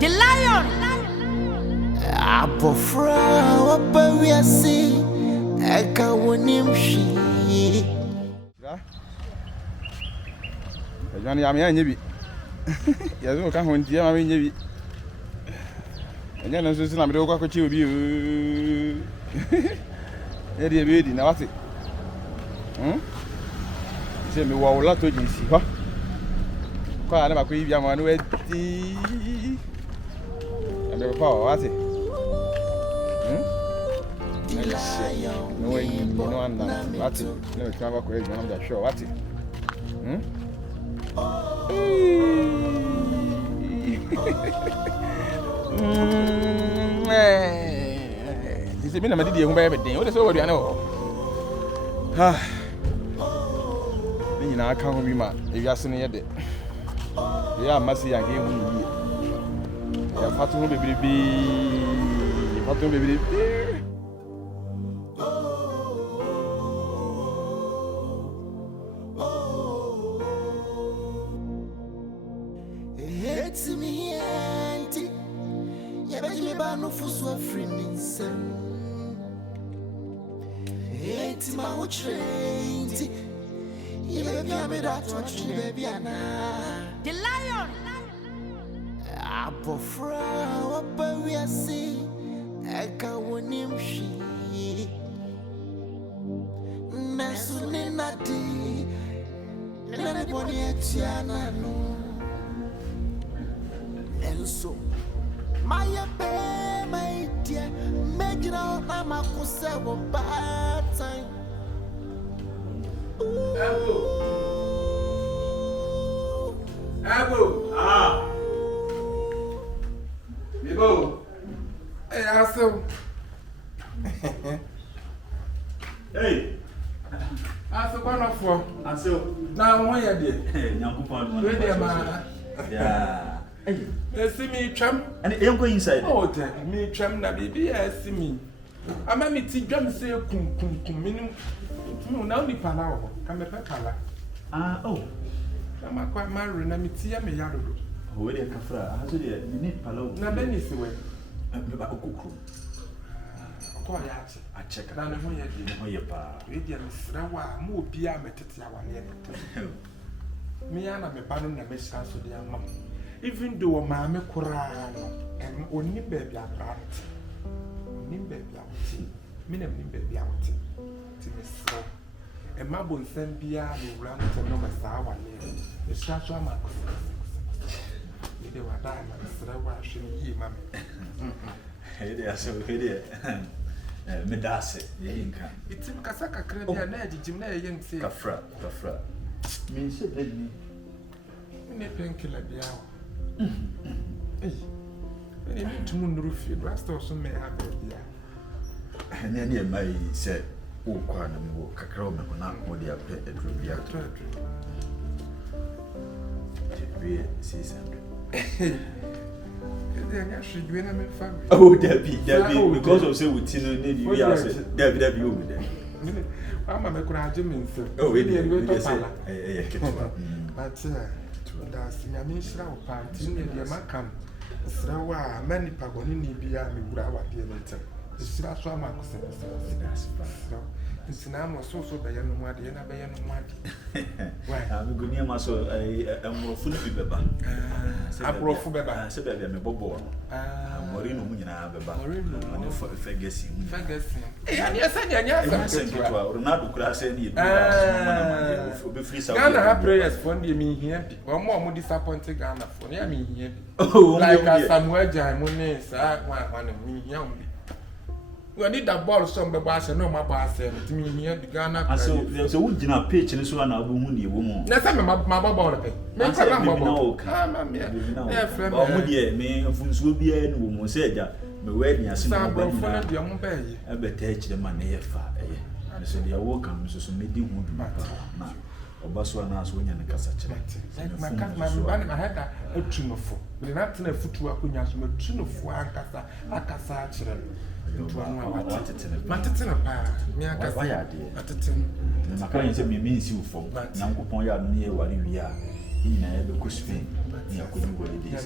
The lion. Abofra wabawiase eka wonimshi. Ejani ya me anye bi. Yazo ka ho ntia ma me nye bi. Enya no so na me de kwa kwachi obi o. E de be di na wate. Se me wa wala to jinsi ho. Kwa na makwa ibi ama no edi. Ande pa wate. No way, no one wate. No ka ba ko e na da show wate. Ise mi na madidi ehun ba ye beden o de so wadu ane o ha ni na aka ho bi ma ewiase no ye de ya amasi ya ge hu ni ya fatu ho bebiribi No fusu afrininse eti ma utrenti ye baby ameda touch baby ana The lion. Abofra wabawiase eka wonimshi nasune nadi nene boni etiana no enso my baby, my dear, make it out. I'm a cool bad time. Abu. Ah. Yeboah. Hey, awesome. Hey. Awesome, one of four. Awesome. Now, one year, dear. Hey, young woman. Where dear, man? Yeah. Hey, see me, chum. And you go inside. Oh, tell me, chum, na baby, see me. I'm a meeting drum say, kum, now the pala, come a pala. Oh. I'm quite married, and I'm tea, I'm a yard. Where the Cafra, I said, you need palo. Now, Bernice away. About a cook. Quiet. I check Now, the way you did your pa. Radiance, Rawa, more beer, Metatia, 1 year. Me and I'm a baron and Miss House with their mum. Even though a mamma corano and only baby are bad. Only baby out. Minimum baby out. Timmy so. And my boy send beer will run to no Massawa near. The Shasha Marcus. They were diamonds, so I was ye, mammy. Hey, they are so hideous. Medase, the Inca. It's in Casaka Credit and Eddie Jimmy say Cafra. Means it let me. In a painkiller be out. Hey, when you need to moon roof, you rest also may have it. And then you may say, oh, Quanam, Cacro, not what they are paid at Rubia. Season. Oh, Debbie, because of say with Tino, maybe Debbie over there. I'm a graduate. Oh, really? But that's the Amisra party in the Macam. Srawa, many Pagoni Bia, Murawa, dear later. The Sraswa Marcus. It's now so by Yanumadi and Abayanumadi. Why, I'm going near my soul. I am more fully beba. I brought for Beba, said I'm a bobo. Morino Munina Beba, Morino for Ferguson. Yes, I sent you to Ronaldo Class and free Saudi. Ghana have prayers for me here. Or more disappointed Ghana for me here. Oh, Like Samuel Jaimone, sir, one of me young. We need that ball some boss and no my boss and me here the Ghana. And so there's a wood in a pitch and so on a woman. That's my bubble. Make a bubble. Come on, yeah, friend. Oh, dear, me of whose will be a woman said that my wedding has some of the young baby. I better the money far. I said, you're welcome, Mrs. Midi would matter. Obaswana when you're in the Cassach. My man, I had a tune of four. We're not in a foot to a punyas, but tune of four and Cassach. Matatina, why are they? My parents means you for Uncle Poya near what we are in a Cuspin.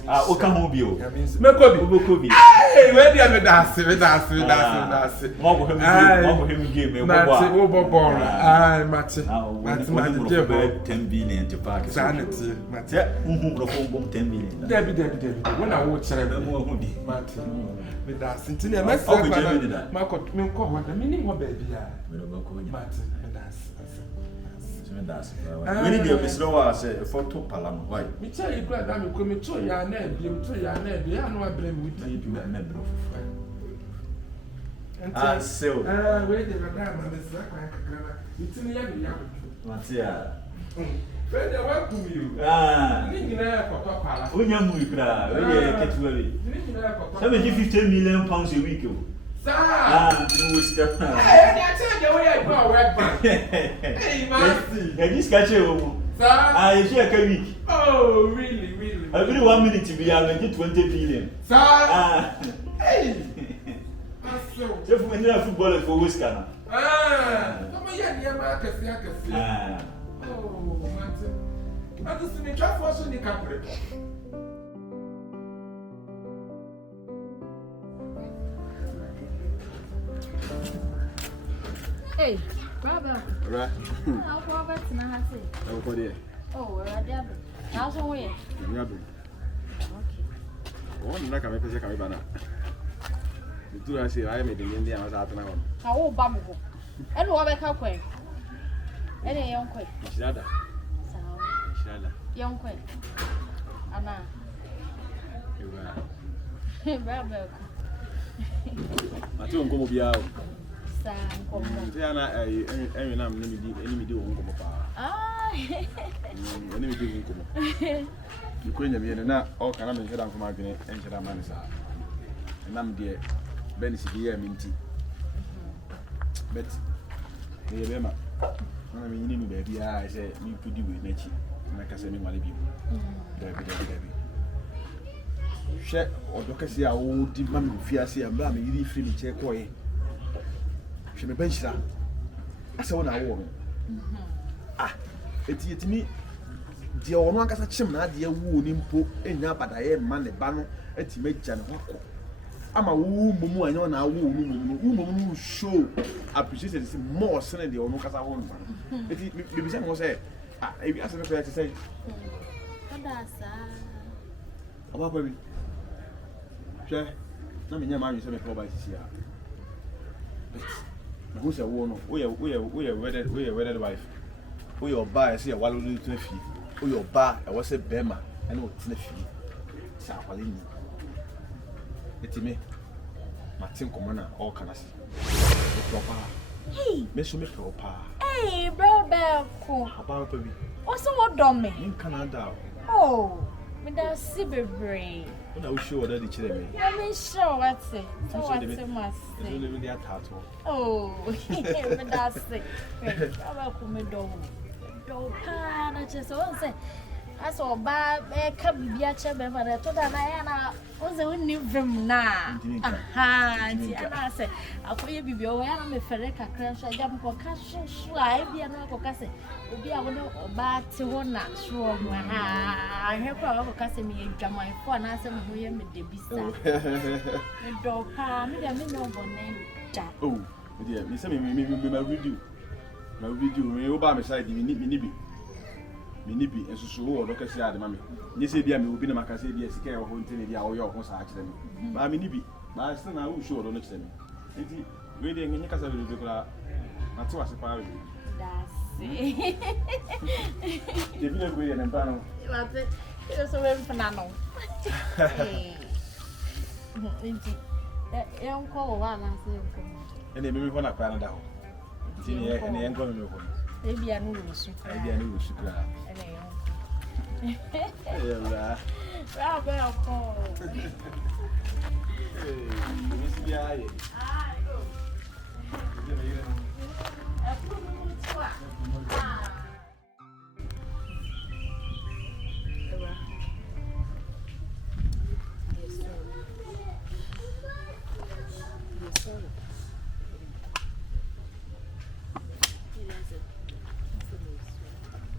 Ah, Okamobio. Mekobi. Hey, where do you that's it? More him give me Matty, 10 billion to park. Sanity, Matty, 10 billion. Debbie, when I watch Matty, with that, Sintinia, Marco, the minimum baby. Matty, and that's. We need to slow as a photo palam. Why? Me tell you, glad I'm coming to your name, you to your name, you know I blame with you. And so, wait, madame, Miss Zachary, it's in the young. Matia. Fred, welcome you. Nina for Papa. When you're moving, we 15 million pounds a week. Sir, you step now. I tell you where I go, right? Hey, Master. And this catch you. Sir, I share a week. Oh, really? Every 1 minute to be able to get 20 billion. Sir, hey. If we need a footballer for Wisconsin. Come on, yeah, Marcus. Oh, Martin. I just need to try for some capri. Hey, brother. Right. How Robert and I say? Oh, for there. Oh, we're how's the way? Okay. One like a person coming back. The two I say I made the Indian was out now. How bamboo. And what about how quick? Any young quick. Shada. Young quick. Anna. Brother. I don't go be out. Sam, Eyonam, enemy do one ah, enemy do one. You couldn't be in all kind of head from my and Shada Manisa. And I'm dear Bernice Asare minty. But, Ewurama, I mean, you know, baby, I say, you could do with Nechi, and I can say, money people. Debbie. Share or Docassi, I will demand with Fiasi and Blammy, you free me check away. She may bench that. I saw one woman. Ah, it's me. The one has a chimney, dear wound impo, and now, but I am man, the banner, and to make Jan Wako. I'm a woman, I know now, woman who show appreciation more than the Onocas I want. Maybe someone say, if you ask me to say, about baby. Share, let me know my yourself before by here. Who's a woman? We are wedded wife. We are buy, see a wallow to a fee. We are buy, I was a bema, and what's the fee? Sapalini. It's me. Martin Commander, all can I see. hey, Miss me for pa. hey, brother. About baby. What's what done me? In Canada. Oh, with that silver brain. When I was sure that the children. Let me show what's it. So what's it must It's say. only with their tattoo. Oh, with that sick. I'm coming down. Don't just say. I saw bad come be a chamber, but I told Diana was a new room now. Aha, and I said, I'll call you be aware of the Ferreca crash. I jump for cash, I be an uncle Cassie. Will be a window or bad to one natural. I have a Cassie me a my phone. I said, we am the beast. The dog, maybe I mean no one name. Oh, dear, Miss me, my video. My video, we will buy my side, you need me. Minibi and so look at the mammy. Yes, I will be a Macassi, yes, care of one thing, or your horse accident. But I mean, but I still know sure don't extend. Reading in Casa Villa, not to us a party. That's Debi na go ye na mpa no. Lati, so we mfana no. Inti. Call one and say. And they maybe wanna cry down. See, and the uncle me go. Maybe I know you should. Maybe I knew you should cry. Yeah. Well, call. Miss Biaye.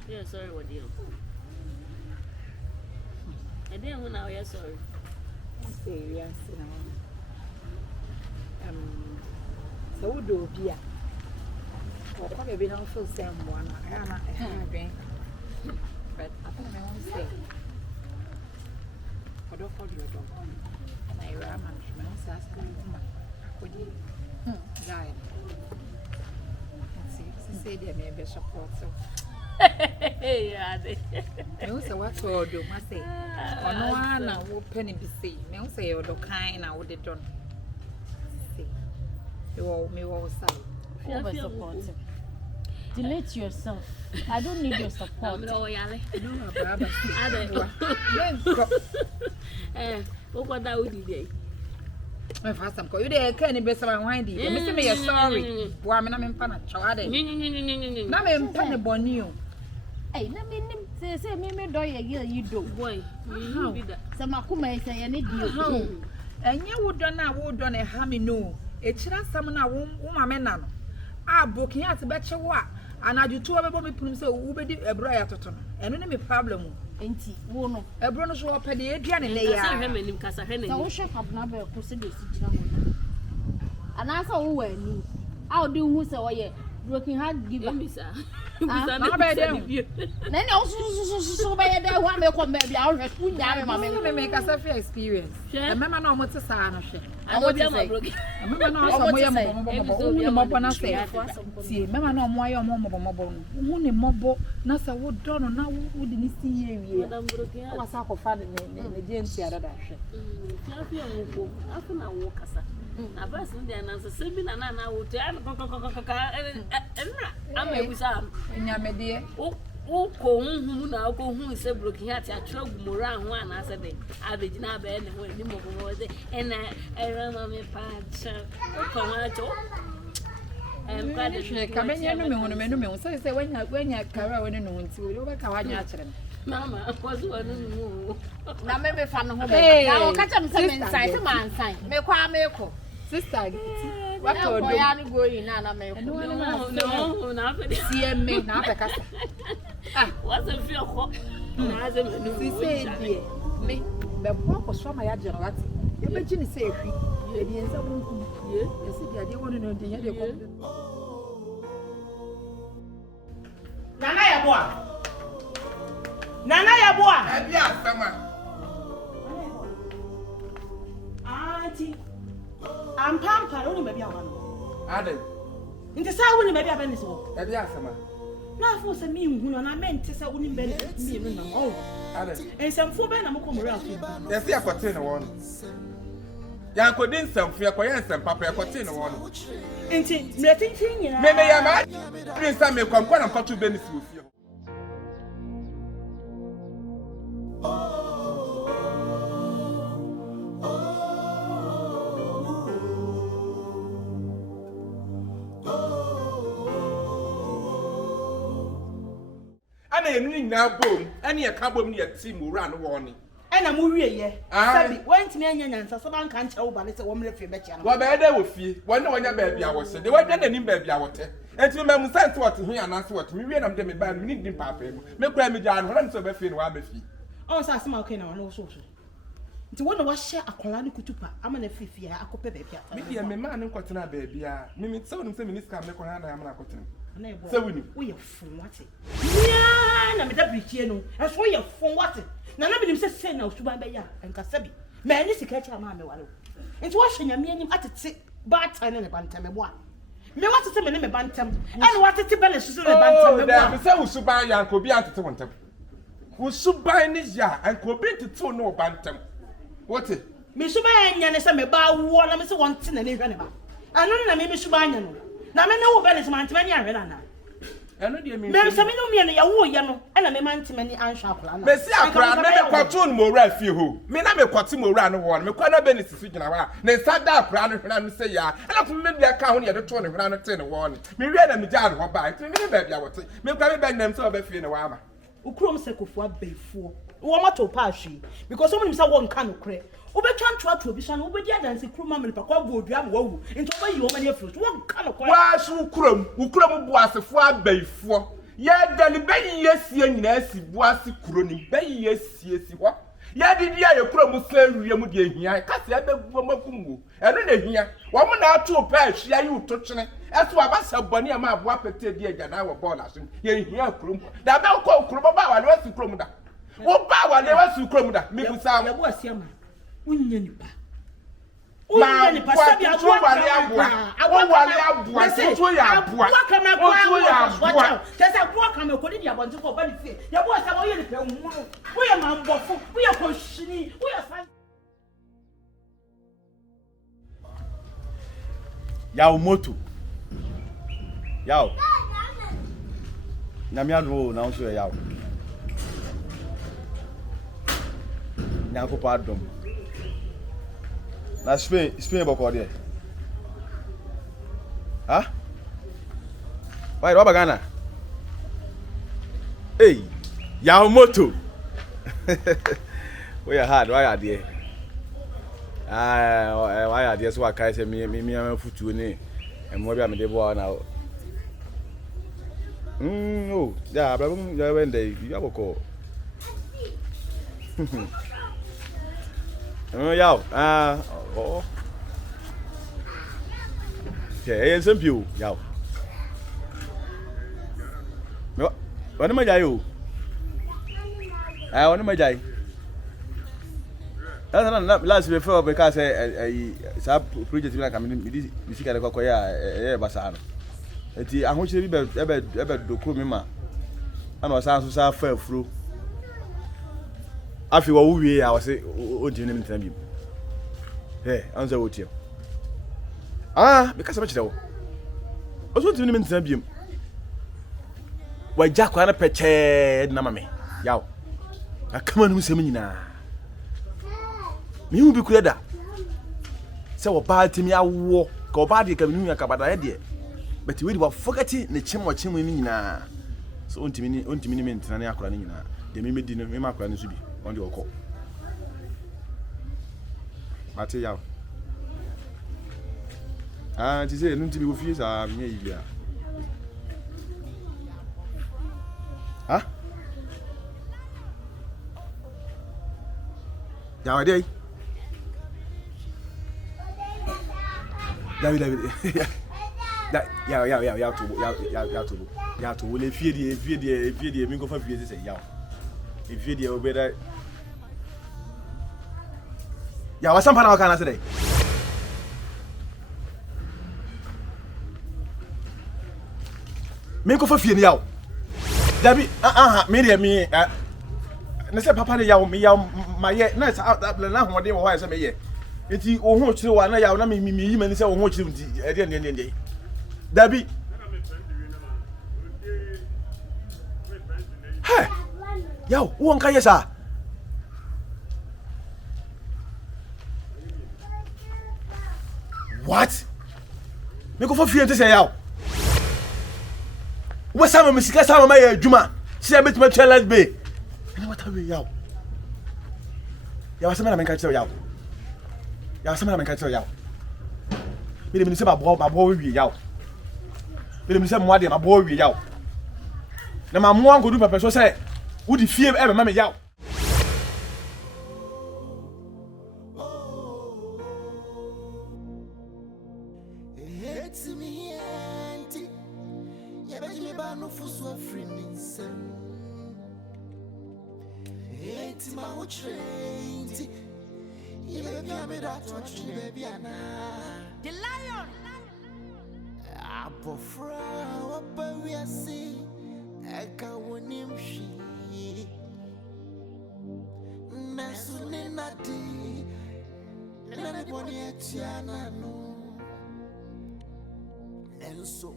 Yeah, sorry, what deal? I didn't know you're sorry. Say yes, so do Pia. Or probably don't feel same one. I am not having, but I think I won't say. For the for your dog. And Ewurama, she asking would you guide? See, say there may be support. So. Yeah, Me wo say what all do ma say ono ana wo penny be say me wo say your do kind na wo de don say me wo say Over supportive. Delete yourself. I don't need your support. no brother What that would be? me fa sam ko you dey can be some wine di me say me you sorry bo me na me mpa na chawa de na me mpa ne boni o Hey, na me say me do ye girl you do. Boy, you be that. Some akuma say any deal. enye wo do na wo do na ha me no e kira sam na wo ma me na no a bokin ate be chewo a anaju to be bo me punum say wo be di ebro ya toto no eno ne me problem o Enti, wo no. ebro no so opede eduane le ya Kasa hwe kasa hwe So wo hwe kabna be ko se de si gina mo. Ana sa wo wani. A odi hu se wo ye broken heart giver. Bisa. na be dem Na ne so be ye da wa me ko me bia wo hwe ku nya me ma me. me kasa fe experience e mema na o mo te sa no hwe I know them broken. mema na o so mo ye mo na se tie mema na o mo ye mo no hu ne mobo na sa wo do no na wo di ni si ye wie Madam broken. wa sa ko fa ne Gyemfi adada hwe Fiafia wo ko. Afa na wo kasa. Na bas ndi anansa sebi na na wo to am kokokokaka. Am ebusa. nyame de Wo ko hu na ko hu se broken heart atwa gumora ho anasa de abegina ba ne ho ni mo mo de ena Eyonam me pa cha ko ma cho ka benya no me hu say wanya kara we no nti wo be ka wanya akere mama kwazu anu mu Na me be fa no ho be. Na wo ka cham se me nsan se man nsan. Me kwa me ko. sister what Na do ko ya ni go yin na me ko. no na fa de sie me na be kasa what's a fear ho na ze me si say die me be bo ko so ma ya jere wati e be gini say efi e di ensa bunku ye e si dia de wonu no de ye de ko Nana Yeboah. Abi asama. Auntie. I'm pampered only maybe I want. Ade. Nti sa woni maybe abeni so. Abi asama. Na fo se mi hu no na men ti sa woni ben mi no na o. Ade. Ensamfo ben na mko mura afi. Yes, ya kote no won. Ya ko din samfu ya ko ya nsam papa ya kote no won. Nti mretintin nyina. Me ya ma. Din sam me kwam kwa na kotu Bernice ofie. Ana enu nyina bom, ene ye ka bom ne ye team wura no woni. Ena mu wie ye. Ah. Sabi, wantimi anya nyansa so ban kan che wo ba ne se wo mre fie be chia no. Wa ba ede wo fie, won ne wonya ba bia wo se. De wa dwa nanim ba bia wo te. Enti me mu sense what hu ananse what me wie na me ba me ni papa mu. Me kura me gya no, na me so ba fie no wa ba fie. On sa asema okay na wo no so so. Nti wo na wa hye akola ne kutupa ama na fifia akope ba bia. Me die me ma ne nkotena ba bia. Me se wonim se minister me ko na na na akotena. Na ebo. Se wonim. Wo ye fun wate. Ya na me da brichie no. Eso ye fun wate. Na na binim se na osuban ba ya. Enka sabi. Me ni sika cha ma me wale. Nti wo hye nyame anim atete ba tan ne ba ntame bo a. Me what to say me bantam. And what to Bernice so me bantam. There me say usuban ya ko bi antete wontam. Usuban ni ya and ko bi ntete no bantam. What? Me suban nya ne say me ba wo na me say won te na ne hwe ne ba. Ano na me suban nya no. Na me na wo Bernice man ntema ni ahwe na na. Ano de me. Me say me no me na ya wo ye no. E na me man ntema ni anhwa akora na. Me si akora na me kwato no mo ra fie ho. Me na me kwati mo ra no wo. Me kwa na Bernice su gina wa. Ne sa da akora no hwe na me say ya. E na to me bia ka ho ne ye de to ne hwe na te ne wo ne. Me wi na me ja no ba. Me me ba bia wote. Me kwa me ba nam so ba fie ne wa ama. Ukrom sekofo abefuo. Wo ma to pa ahwe because someone say won ka no kre. Obetwa ntwa obi so na obedi adanse kroma me pa kwa bo odua ma wawu nti oba yi wo ma ne afro so won ka no kre. Wa su ukrom bu asefo abefuo. Ye dali bayi yesie nyina asi bu ase kuro ni bayi yesie si ho. Ye didi ya krom flawie mu de ehia ka se abebu makumu. Eno na ehia. Wo mo na ato pa ahwe ayi utokyene. Eso abasa boni ama abo apete di agada wo ball aso. Ye ehia krom. Da be ko krom ba wa le wasi krom da. Wo ba wa le wasi krom da. Me busa Ye bo asiama. Unya nipa. Unya nipa sabi abu wale abua. Abu wale abua. Tutu ya abua. Tutu ya abua. Tesa abua kama ko di abonti ko ba ni se. Ye bo asama ye nipa hunu. Wo ye mambofo. Wo ye koshini. Wo ye san. Yaw moto. Yaw. Na me anu na so yaw. Na ko pa dom. Na Spain boko there. Huh? Why Robert Ghana? Hey, Yamoto. We are hard, why are there? Why are there so I can say me am futu ni. And what am Yeboah now? No, yeah, but when they you have a call. Yaw, oh. Okay, and some people, yaw. What am I doing? I want to die. That's not last before because I project like I mean, you see, I got a basano. I want you to be ever do Kumima. I was also fair through. After what we I was say, oh, do you name him? Hey, answer what you. Because I'm a I want to name him. Why Jack wana peche namame. Yaw. I come on who's now. Me will be clear that. So what bad to me I walk, go bad you can know about idea. But we were forgetting the chim or chimney. So unti minute and Yakrana. The mimi dinner, Mima Cranubi. On your call. Mateo. To say, no to be with you, are maybe. Huh? Nowadays, David. Yeah, to will fear the mingo for years. If you do better. Yeah, what's something I can say? Make of a few now. Dabi, me, Nessa Papa, my yet, nice out that now, what they were wise, I may. It's you who to one, I am me, and so much at the end of the day. Dabi. Hey, yo, one can you say? What? Me go for fear to say yo. What's some me sika some my Juma. See a bit my challenge be. And what are we yo? Ya wasema na menka tell yo. Ya wasema na menka tell yo. Me dem say ba bo wi yo. Me dem say mo ade ma bo wi yo. Na ma mo an go do pepper so say wo di fie e be ma me yo. The lion. Abofra wabawiase eka wonimshi nasune nadi nane boni etiana no enso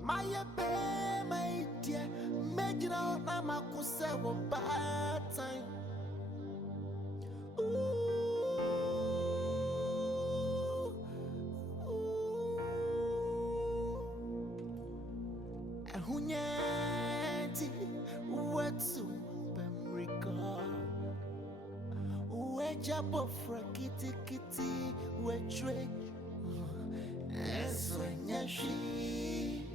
my dear mejina na makuse wo bad time Hunyati watu bamrika weja bofra kiti kiti wechwe eso nyashi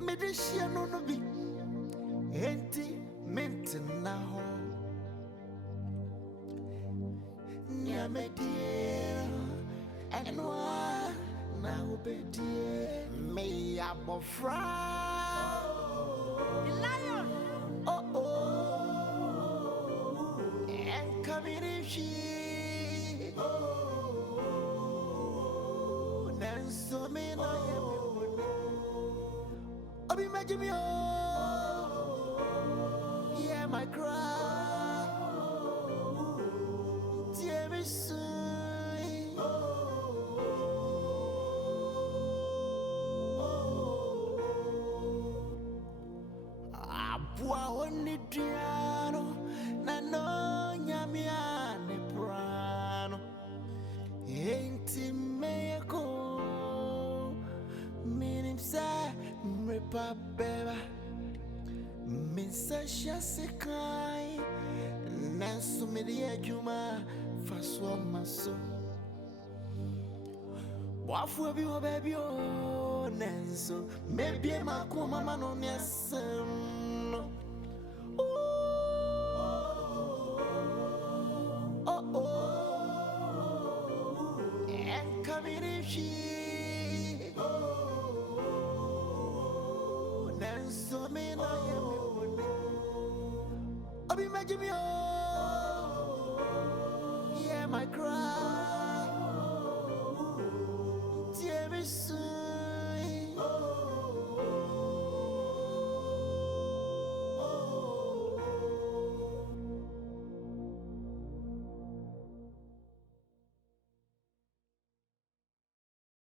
medishia no bi enti mentina ho nyamedie enwa na obedie me abofra The lion. oh and coming in she nanso me na obi majimi yeah my cry dear me Diano, Nano Yamiane Prano, ain't meko, meaning sa repabeba, Missa Shasikai, Nansu Media Juma, Faswa Maso. Wafu biwa baby oh Nanso, maybe my kuma man on yes. And coming if she Nanso me na Obi majimi